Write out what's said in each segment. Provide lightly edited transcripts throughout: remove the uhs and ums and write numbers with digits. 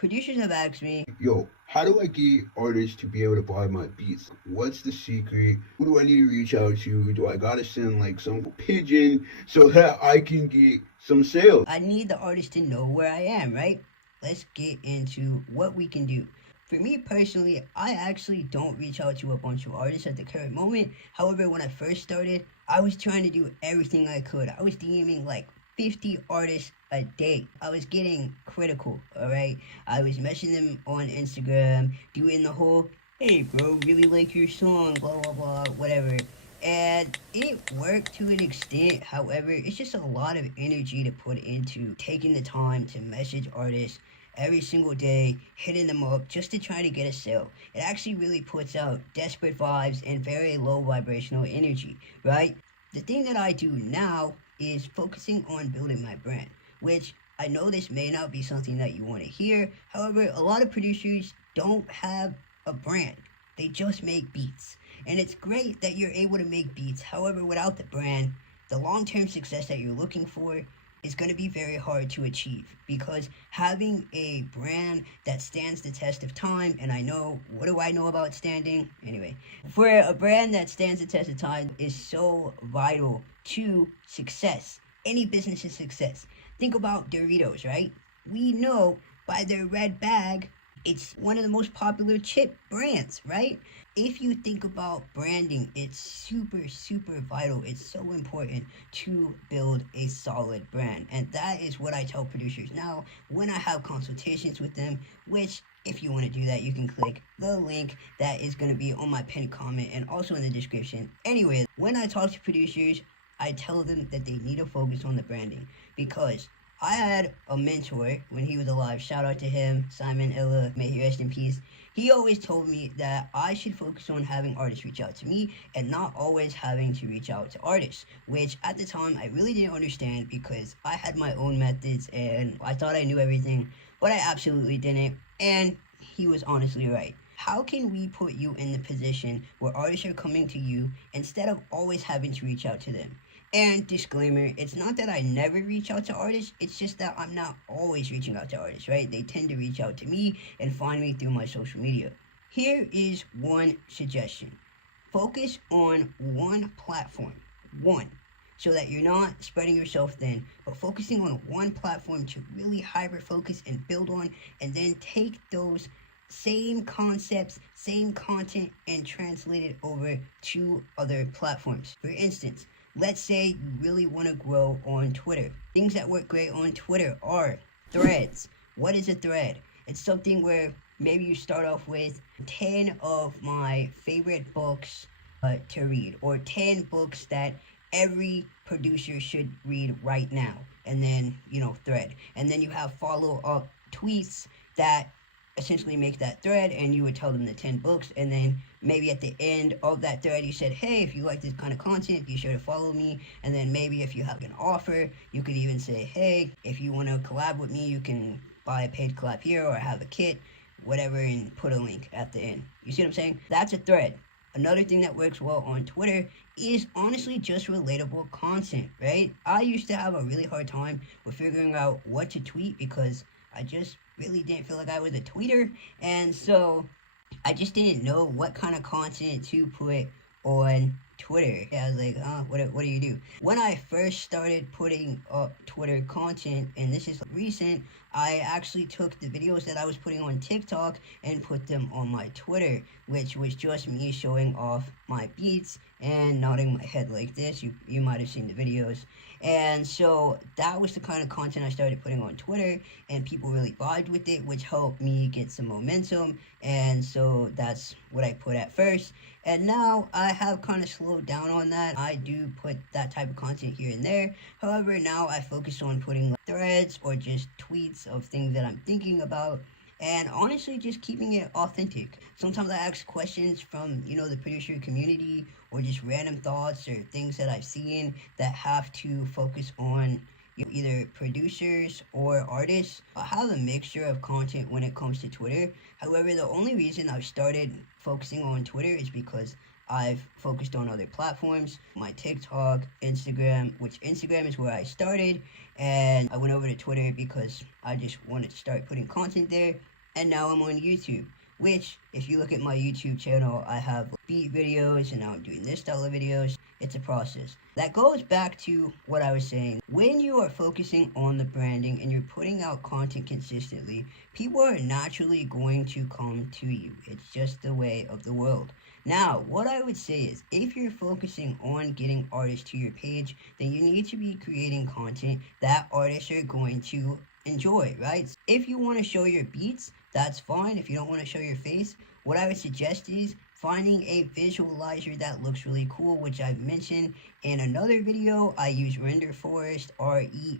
Producers have asked me, Yo, how do I get artists to be able to buy my beats? What's the secret? Who do I need to reach out to? Do I gotta send like some pigeon so that I can get some sales? I need the artist to know where I am, right? Let's get into what we can do. For me personally, I actually don't reach out to a bunch of artists at the current moment. However, when I first started, I was trying to do everything I could. I was DMing like 50 artists a day. I was getting critical, alright? I was messaging them on Instagram, doing the whole, hey bro, really like your song, blah blah blah, whatever. And it worked to an extent. However, it's just a lot of energy to put into taking the time to message artists every single day, hitting them up just to try to get a sale. It actually really puts out desperate vibes and very low vibrational energy, right? The thing that I do now is focusing on building my brand, which I know this may not be something that you want to hear. However, a lot of producers don't have a brand. They just make beats. And it's great that you're able to make beats. However, without the brand, the long-term success that you're looking for is going to be very hard to achieve, because having a brand that stands the test of time, and I know, what do I know about standing? Anyway, for a brand that stands the test of time is so vital to success, any business's success. Think about Doritos, right? We know by their red bag, it's one of the most popular chip brands, right? If you think about branding, it's super, super vital. It's so important to build a solid brand. And that is what I tell producers now when I have consultations with them, which if you want to do that, you can click the link that is going to be on my pinned comment and also in the description. Anyway, when I talk to producers, I tell them that they need to focus on the branding, because I had a mentor when he was alive. Shout out to him, Simon Illa, may he rest in peace. He always told me that I should focus on having artists reach out to me and not always having to reach out to artists, which at the time I really didn't understand, because I had my own methods and I thought I knew everything, but I absolutely didn't. And he was honestly right. How can we put you in the position where artists are coming to you instead of always having to reach out to them? And disclaimer, it's not that I never reach out to artists, it's just that I'm not always reaching out to artists, right? They tend to reach out to me and find me through my social media. Here is one suggestion. Focus on one platform. One. So that you're not spreading yourself thin, but focusing on one platform to really hyper focus and build on, and then take those same concepts, same content, and translate it over to other platforms. For instance, let's say you really want to grow on Twitter. Things that work great on Twitter are threads. What is a thread? It's something where maybe you start off with 10 of my favorite books to read, or 10 books that every producer should read right now, and then, thread. And then you have follow-up tweets that essentially make that thread, and you would tell them the 10 books, and then maybe at the end of that thread you said, hey, if you like this kind of content, be sure to follow me. And then maybe if you have an offer, you could even say, hey, if you want to collab with me, you can buy a paid collab here, or have a kit, whatever, and put a link at the end. You see what I'm saying? That's a thread. Another thing that works well on Twitter is honestly just relatable content, right? I used to have a really hard time with figuring out what to tweet, because I just really didn't feel like I was a tweeter, and so I just didn't know what kind of content to put on Twitter. I was like, what do you do? When I first started putting up Twitter content, and this is recent, I actually took the videos that I was putting on TikTok and put them on my Twitter, which was just me showing off my beats and nodding my head like this. You might have seen the videos. And so that was the kind of content I started putting on Twitter, and people really vibed with it, which helped me get some momentum. And so that's what I put at first. And now I have kind of slowed down on that. I do put that type of content here and there. However, now I focus on putting threads or just tweets of things that I'm thinking about, and honestly just keeping it authentic. Sometimes I ask questions from, the producer community, or just random thoughts or things that I've seen that have to focus on either producers or artists. I have a mixture of content when it comes to Twitter. However, the only reason I've started focusing on Twitter is because I've focused on other platforms, my TikTok, Instagram, which Instagram is where I started, and I went over to Twitter because I just wanted to start putting content there. and now I'm on YouTube. Which, if you look at my YouTube channel, I have beat videos, and now I'm doing this style of videos. It's a process. That goes back to what I was saying. When you are focusing on the branding and you're putting out content consistently, people are naturally going to come to you. It's just the way of the world. Now, what I would say is, if you're focusing on getting artists to your page, then you need to be creating content that artists are going to enjoy, right? If you want to show your beats, that's fine. If you don't want to show your face, what I would suggest is finding a visualizer that looks really cool, which I've mentioned in another video. I use RenderForest, RenderForest,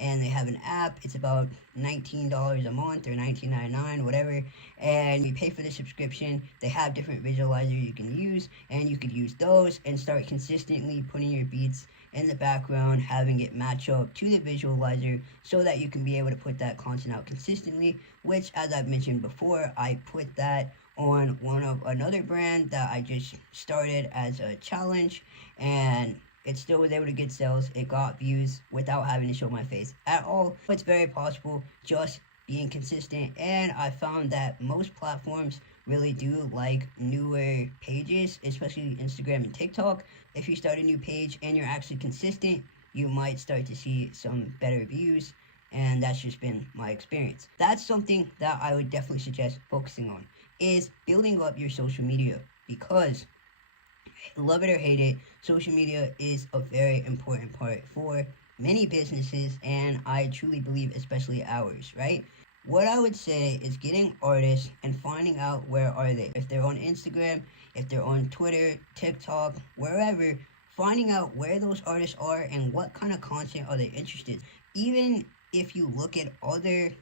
and they have an app. It's about $19 a month or $19.99, whatever, and you pay for the subscription. They have different visualizers you can use, and you could use those and start consistently putting your beats in the background, having it match up to the visualizer so that you can be able to put that content out consistently, which, as I've mentioned before, I put that on another brand that I just started as a challenge, and it still was able to get sales. It got views without having to show my face at all. It's very possible just being consistent, and I found that most platforms really do like newer pages, especially Instagram and TikTok. If you start a new page and you're actually consistent, you might start to see some better views, and that's just been my experience. That's something that I would definitely suggest focusing on, is building up your social media, because love it or hate it, social media is a very important part for many businesses, and I truly believe especially ours, right? What I would say is getting artists and finding out where are they. If they're on Instagram, if they're on Twitter, TikTok, wherever, finding out where those artists are and what kind of content are they interested in. Even if you look at other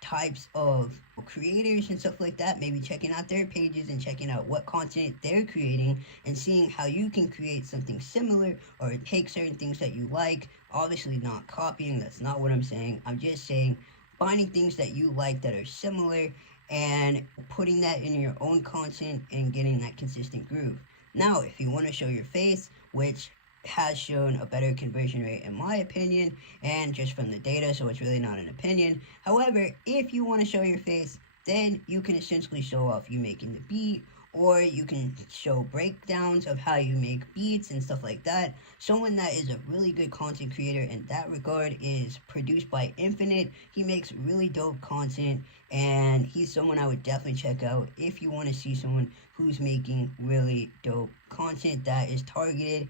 types of creators and stuff like that, maybe checking out their pages and checking out what content they're creating and seeing how you can create something similar or take certain things that you like. Obviously not copying, that's not what I'm saying. I'm just saying finding things that you like that are similar and putting that in your own content and getting that consistent groove. Now, if you want to show your face, which has shown a better conversion rate in my opinion, and just from the data, so it's really not an opinion. However, if you want to show your face, then you can essentially show off you making the beat, or you can show breakdowns of how you make beats and stuff like that. Someone that is a really good content creator in that regard is Produced by Infinite. He makes really dope content, and he's someone I would definitely check out if you want to see someone who's making really dope content that is targeted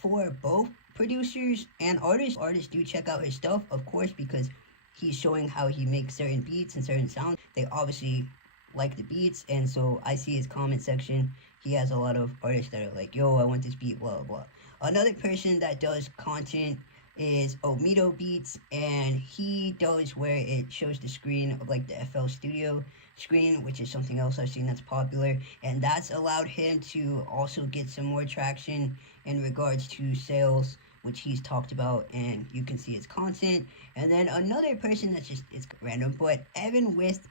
for both producers and artists. Artists do check out his stuff, of course, because he's showing how he makes certain beats and certain sounds. They obviously like the beats, and so I see his comment section. He has a lot of artists that are like, yo, I want this beat, blah, blah, blah. Another person that does content is Omito Beats, and he does where it shows the screen of like the FL Studio screen, which is something else I've seen that's popular, and that's allowed him to also get some more traction in regards to sales, which he's talked about, and you can see his content. And then another person that's just, it's random, but Evan with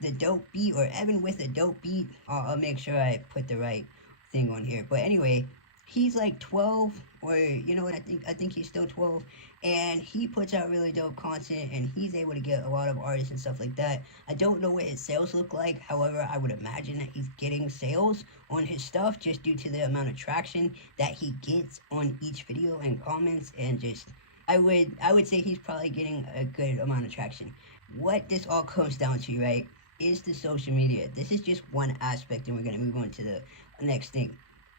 the dope beat, or Evan with a dope beat, I'll make sure I put the right thing on here. But anyway, he's like 12, or you know what, I think he's still 12, and he puts out really dope content, and he's able to get a lot of artists and stuff like that. I don't know what his sales look like, however, I would imagine that he's getting sales on his stuff just due to the amount of traction that he gets on each video and comments, and just I would say he's probably getting a good amount of traction. What this all comes down to, right, is the social media. This is just one aspect, and we're going to move on to the next thing.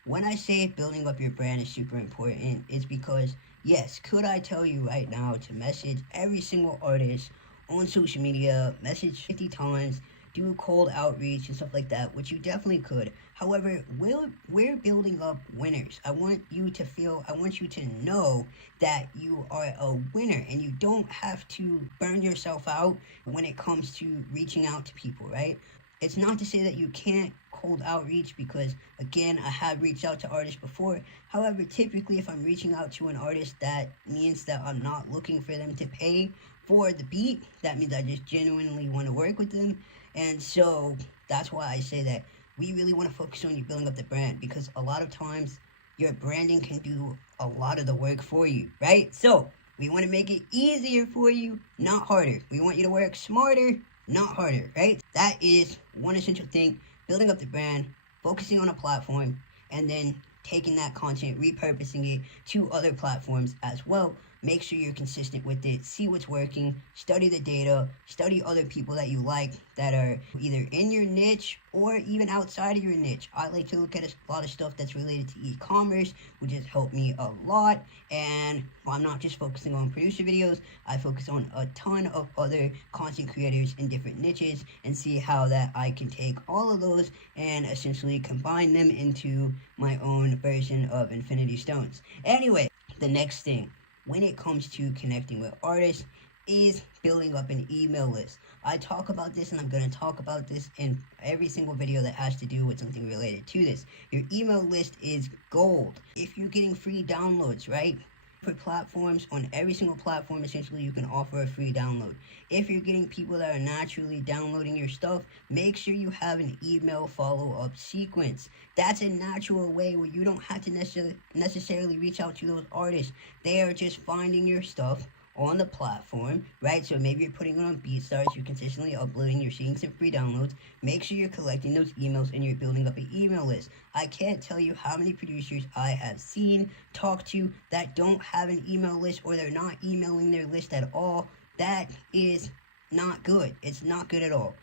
When I say building up your brand is super important, it's because, yes, could I tell you right now to message every single artist on social media, message 50 times, do cold outreach and stuff like that, which you definitely could. However, we're building up winners. I want you to know that you are a winner, and you don't have to burn yourself out when it comes to reaching out to people, right? It's not to say that you can't cold outreach, because again, I have reached out to artists before. However, typically if I'm reaching out to an artist, that means that I'm not looking for them to pay for the beat. That means I just genuinely want to work with them. And so that's why I say that we really want to focus on you building up the brand, because a lot of times your branding can do a lot of the work for you, right? So We want to make it easier for you, not harder. We want you to work smarter, not harder, right? That is one essential thing. Building up the brand, focusing on a platform, and then taking that content, repurposing it to other platforms as well. Make sure you're consistent with it. See what's working. Study the data. Study other people that you like that are either in your niche or even outside of your niche. I like to look at a lot of stuff that's related to e-commerce, which has helped me a lot. And I'm not just focusing on producer videos. I focus on a ton of other content creators in different niches and see how that I can take all of those and essentially combine them into my own version of Infinity Stones. Anyway, the next thing, when it comes to connecting with artists, is building up an email list. I talk about this, and I'm going to talk about this in every single video that has to do with something related to this. Your email list is gold. If you're getting free downloads, right? For platforms, on every single platform, essentially, you can offer a free download. If you're getting people that are naturally downloading your stuff, make sure you have an email follow-up sequence. That's a natural way where you don't have to necessarily reach out to those artists. They are just finding your stuff on the platform, right? So maybe you're putting it on BeatStars, you're consistently uploading, you're seeing some free downloads. Make sure you're collecting those emails and you're building up an email list. I can't tell you how many producers I have seen, talked to, that don't have an email list, or they're not emailing their list at all. That is not good. It's not good at all.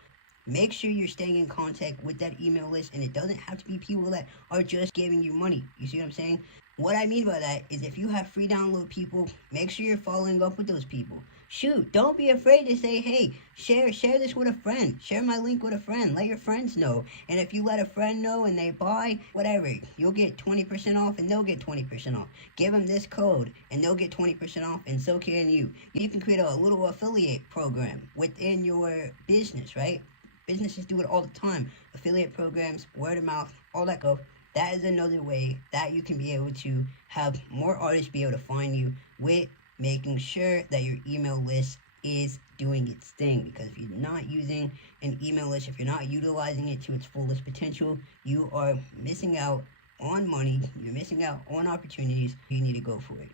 Make sure you're staying in contact with that email list, and it doesn't have to be people that are just giving you money. You see what I'm saying? What I mean by that is if you have free download people, make sure you're following up with those people. Shoot, don't be afraid to say, hey, share this with a friend. Share my link with a friend. Let your friends know. And if you let a friend know and they buy, whatever, you'll get 20% off and they'll get 20% off. Give them this code and they'll get 20% off, and so can you. You can create a little affiliate program within your business, right? Businesses do it all the time. Affiliate programs, word of mouth, all that go. That is another way that you can be able to have more artists be able to find you, with making sure that your email list is doing its thing. Because if you're not using an email list, if you're not utilizing it to its fullest potential, you are missing out on money, you're missing out on opportunities. You need to go for it.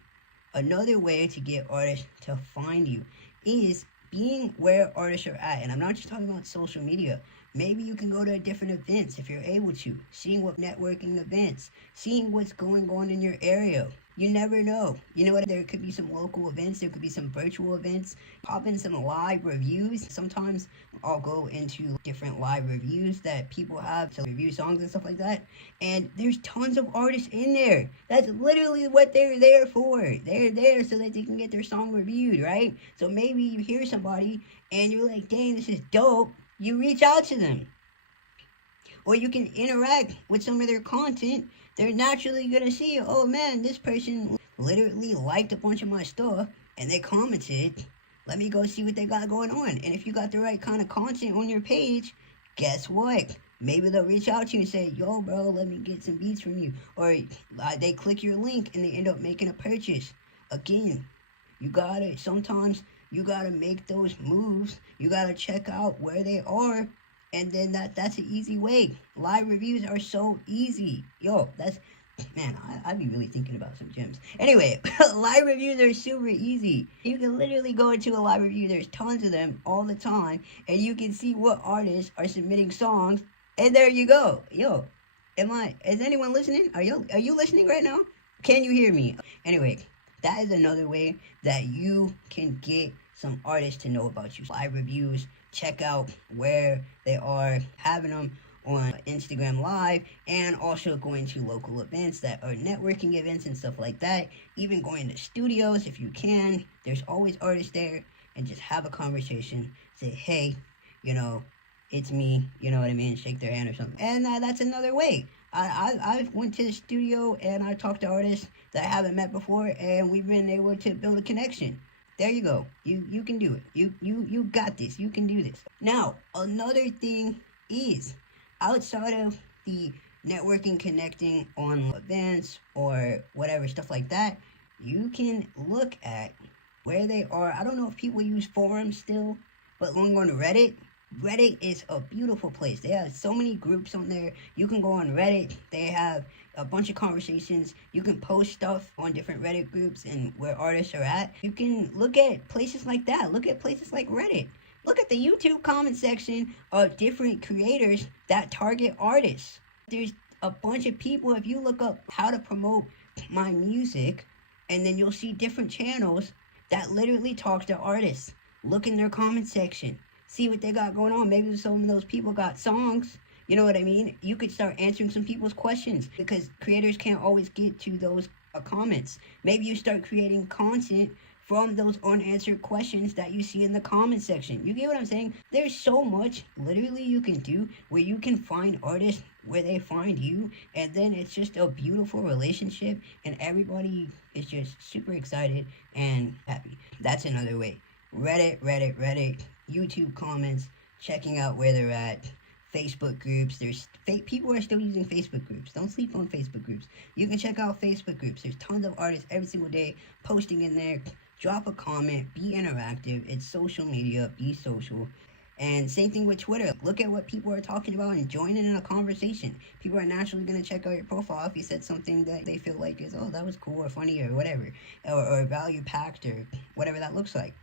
Another way to get artists to find you is being where artists are at. And I'm not just talking about social media. Maybe you can go to different events if you're able to. Seeing what networking events. Seeing what's going on in your area. You never know. You know what? There could be some local events. There could be some virtual events. Pop in some live reviews. Sometimes I'll go into different live reviews that people have to review songs and stuff like that. And there's tons of artists in there. That's literally what they're there for. They're there so that they can get their song reviewed, right? So maybe you hear somebody and you're like, dang, this is dope. You reach out to them. Or you can interact with some of their content. They're naturally going to see, oh man, this person literally liked a bunch of my stuff and they commented. Let me go see what they got going on. And if you got the right kind of content on your page, guess what? Maybe they'll reach out to you and say, yo bro, let me get some beats from you. Or they click your link and they end up making a purchase. Again, sometimes you gotta make those moves. You gotta check out where they are. And then that's an easy way. Live reviews are so easy. Yo, man, I'd be really thinking about some gems. Anyway, live reviews are super easy. You can literally go into a live review. There's tons of them all the time. And you can see what artists are submitting songs. And there you go. Yo, is anyone listening? Are you listening right now? Can you hear me? Anyway, that is another way that you can get some artists to know about you. Live reviews. Check out where they are having them on Instagram Live, and also going to local events that are networking events and stuff like that. Even going to studios if you can. There's always artists there, and just have a conversation. Say, hey, it's me, you know what I mean? Shake their hand or something. And that's another way. I went to the studio and I talked to artists that I haven't met before, and we've been able to build a connection. There you go. You can do it. You got this. You can do this. Now, another thing is, outside of the networking, connecting on events or whatever, stuff like that, you can look at where they are. I don't know if people use forums still, but going on Reddit, Reddit is a beautiful place. They have so many groups on there. You can go on Reddit. They have a bunch of conversations. You can post stuff on different Reddit groups and where artists are at. You can look at places like that. Look at places like Reddit. Look at the YouTube comment section of different creators that target artists. There's a bunch of people. If you look up how to promote my music, and then you'll see different channels that literally talk to artists. Look in their comment section. See what they got going on. Maybe some of those people got songs. You know what I mean? You could start answering some people's questions because creators can't always get to those comments. Maybe you start creating content from those unanswered questions that you see in the comment section. You get what I'm saying? There's so much literally you can do where you can find artists where they find you, and then it's just a beautiful relationship and everybody is just super excited and happy. That's another way. Reddit, YouTube comments, checking out where they're at, Facebook groups. There's people are still using Facebook groups. Don't sleep on Facebook groups. You can check out Facebook groups. There's tons of artists every single day posting in there. Drop a comment, be interactive. It's social media, be social. And same thing with Twitter. Look at what people are talking about and join in a conversation. People are naturally going to check out your profile if you said something that they feel like is, oh, that was cool or funny or whatever, or value packed or whatever that looks like.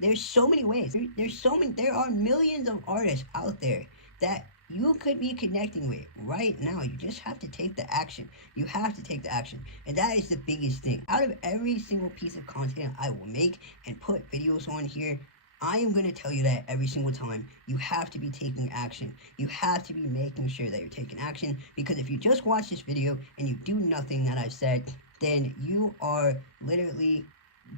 There's so many ways. There are millions of artists out there that you could be connecting with right now. You just have to take the action. You have to take the action. And that is the biggest thing. Out of every single piece of content I will make and put videos on here, I am going to tell you that every single time. You have to be taking action. You have to be making sure that you're taking action, because if you just watch this video and you do nothing that I've said, then you are literally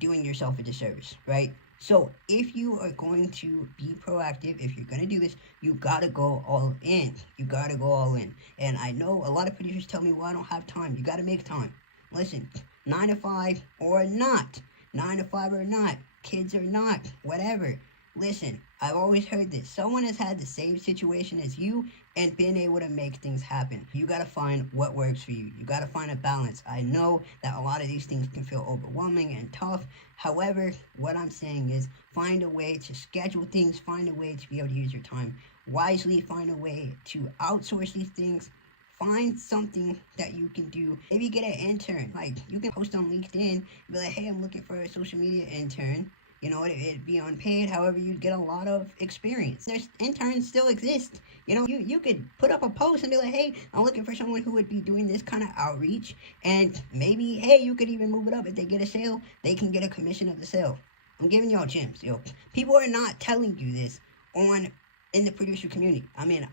doing yourself a disservice, right? So if you are going to be proactive, if you're going to do this, you got to go all in. You got to go all in. And I know a lot of producers tell me, well, I don't have time. You got to make time. Listen, 9 to 5 or not, 9 to 5 or not, kids or not, whatever. Listen, I've always heard this. Someone has had the same situation as you and been able to make things happen. You got to find what works for you. You got to find a balance. I know that a lot of these things can feel overwhelming and tough. However, what I'm saying is find a way to schedule things, find a way to be able to use your time wisely, find a way to outsource these things. Find something that you can do. Maybe get an intern. Like, you can post on LinkedIn, be like, hey, I'm looking for a social media intern. You know, it'd be unpaid. However, you'd get a lot of experience. There's interns still exist. You know, you could put up a post and be like, hey, I'm looking for someone who would be doing this kind of outreach. And maybe, hey, you could even move it up. If they get a sale, they can get a commission of the sale. I'm giving y'all gems, yo. People are not telling you this in the producer community. I mean,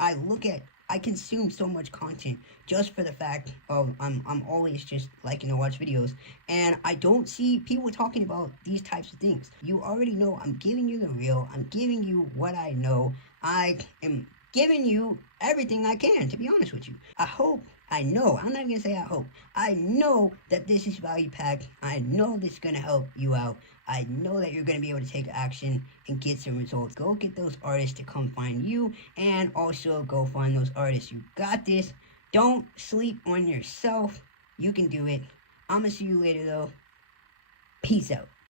I consume so much content just for the fact of I'm always just liking to watch videos, and I don't see people talking about these types of things. You already know I'm giving you the real. I'm giving you what I know. I am giving you everything I can, to be honest with you. I'm not even gonna say I hope. I know that this is value packed. I know this is gonna help you out. I know that you're gonna be able to take action and get some results. Go get those artists to come find you, and also go find those artists. You got this. Don't sleep on yourself. You can do it. I'm gonna see you later though. Peace out.